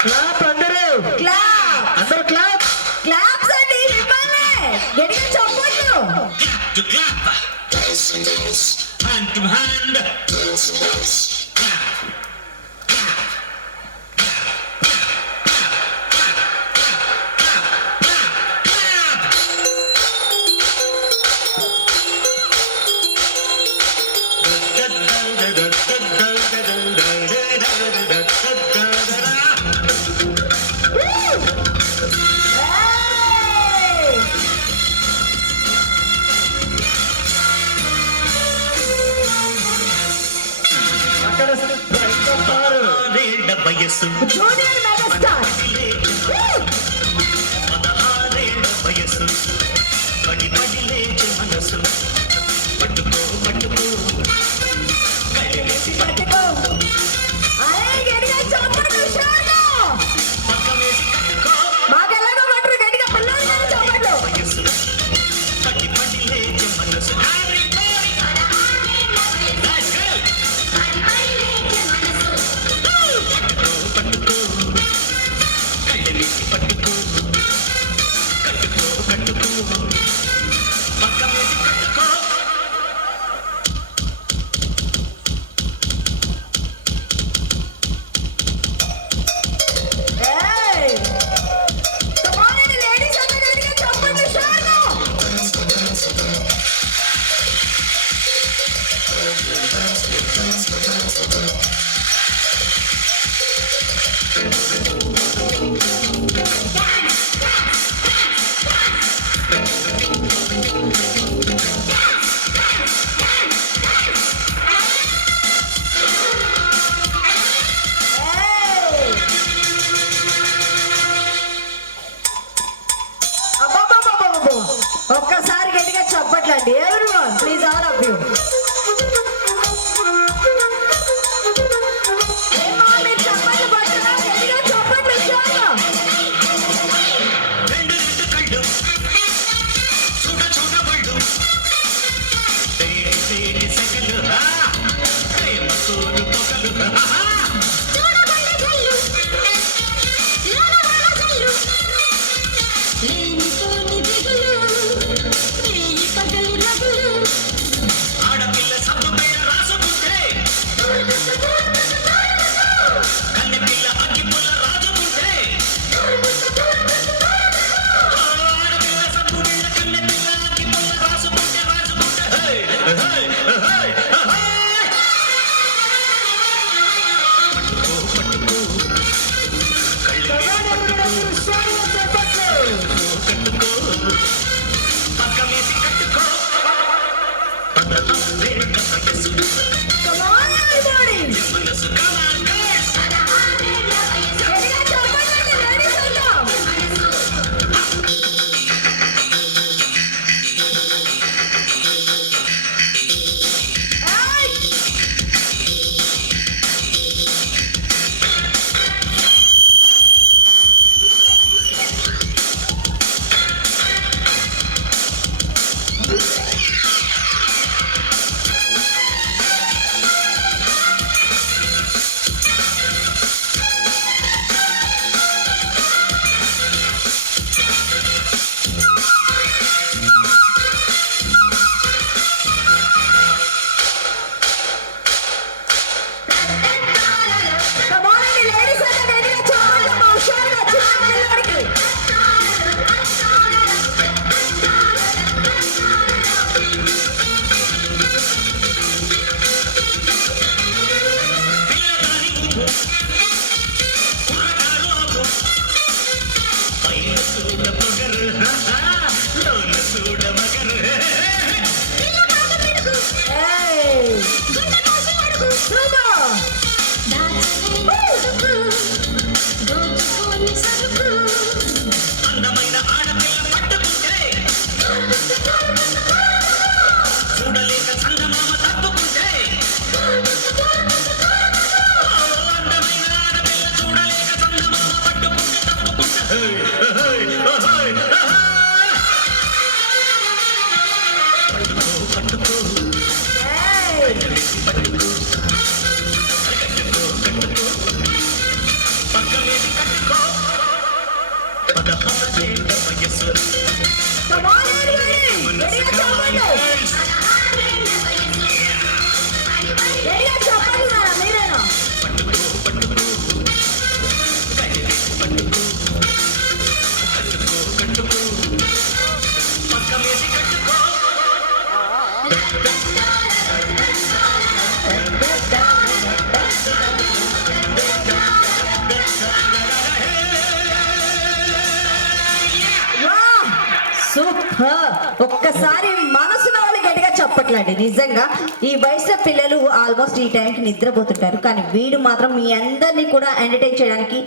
Clap అందరూ clap అందరూ clap claps అండి మిమ్మల్ని గట్టిగా చప్పట్లు to clap hand to hand clap వయస్సు జూనియర్ మెగాస్టార్ పదహారేళ్ల వయస్సు పడి పడి లేచే మనసు పట్టుకో పట్టుకో కలిసి పట్టుకో అరే గట్టిగా చప్పట్లు షాను పక్క వేసి కట్టుకో మాకెలాగో కొట్టరు గట్టిగా పిల్లలు చప్పట్లు వయస్సు పడి పడి లేచే మనసు ఒక్కసారి గట్టిగా చెప్పట్లండి everyone please all of you Come on, everybody! Come on, girls! గట్టిగా చెప్పండి లేడీస్ అందరూ సూపర్. ఒక్కసారి మనసులో వాళ్ళు గట్టిగా చెప్పట్లండి. నిజంగా ఈ వయసులో పిల్లలు ఆల్మోస్ట్ ఈ టైంకి నిద్రపోతుంటారు, కానీ వీడు మాత్రం మీ అందరినీ కూడా ఎంటర్టైన్ చేయడానికి